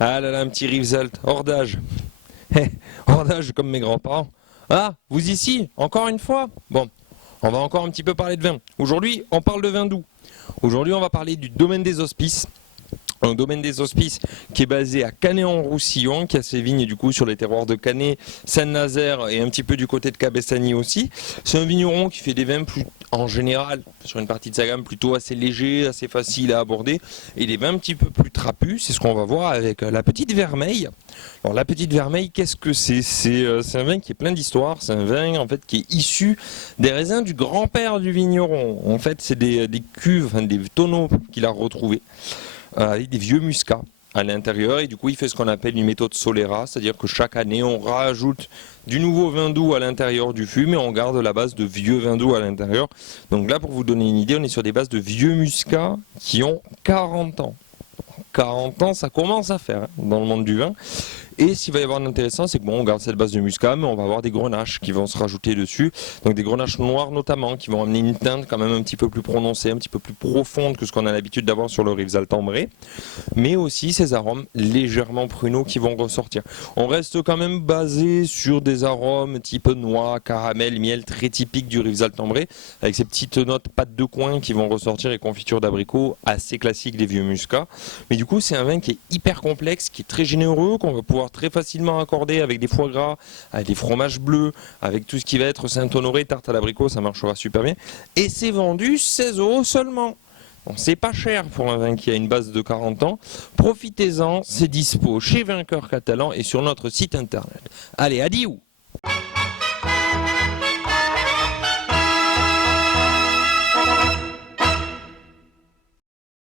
Ah là là, un petit Rivesaltes, hors d'âge. Hors d'âge comme mes grands-parents. Ah, vous ici, encore une fois? Bon, on va encore un petit peu parler de vin. Aujourd'hui, on parle de vin doux. Aujourd'hui, on va parler du domaine des Hospices. Un domaine des Hospices qui est basé à Canet-en-Roussillon, qui a ses vignes du coup sur les terroirs de Canet, Saint-Nazaire et un petit peu du côté de Cabestany aussi. C'est un vigneron qui fait des vins plus, en général, sur une partie de sa gamme plutôt assez léger, assez facile à aborder, et des vins un petit peu plus trapus. C'est ce qu'on va voir avec la Petite Vermeille. Alors la Petite Vermeille, qu'est-ce que c'est? C'est un vin qui est plein d'histoire. C'est un vin en fait qui est issu des raisins du grand-père du vigneron. En fait, c'est des cuves, enfin, des tonneaux qu'il a retrouvés avec des vieux muscats à l'intérieur, et du coup il fait ce qu'on appelle une méthode Solera, c'est-à-dire que chaque année on rajoute du nouveau vin doux à l'intérieur du fût, mais on garde la base de vieux vin doux à l'intérieur. Donc là, pour vous donner une idée, on est sur des bases de vieux muscats qui ont 40 ans. 40 ans, ça commence à faire dans le monde du vin. Et ce qu'il va y avoir d'intéressant, c'est que bon, on garde cette base de muscat, mais on va avoir des grenaches qui vont se rajouter dessus. Donc des grenaches noires notamment, qui vont amener une teinte quand même un petit peu plus prononcée, un petit peu plus profonde que ce qu'on a l'habitude d'avoir sur le Rivesaltes ambré. Mais aussi ces arômes légèrement pruneaux qui vont ressortir. On reste quand même basé sur des arômes type noix, caramel, miel, très typiques du Rivesaltes ambré, avec ces petites notes pâte de coin qui vont ressortir et confiture d'abricot, assez classique des vieux muscats. Mais du coup, c'est un vin qui est hyper complexe, qui est très généreux, qu'on va pouvoir très facilement accorder avec des foie gras, avec des fromages bleus, avec tout ce qui va être Saint-Honoré, tarte à l'abricot, ça marchera super bien. Et c'est vendu 16 € seulement. Bon, c'est pas cher pour un vin qui a une base de 40 ans. Profitez-en, c'est dispo chez Vainqueur Catalan et sur notre site internet. Allez, adieu!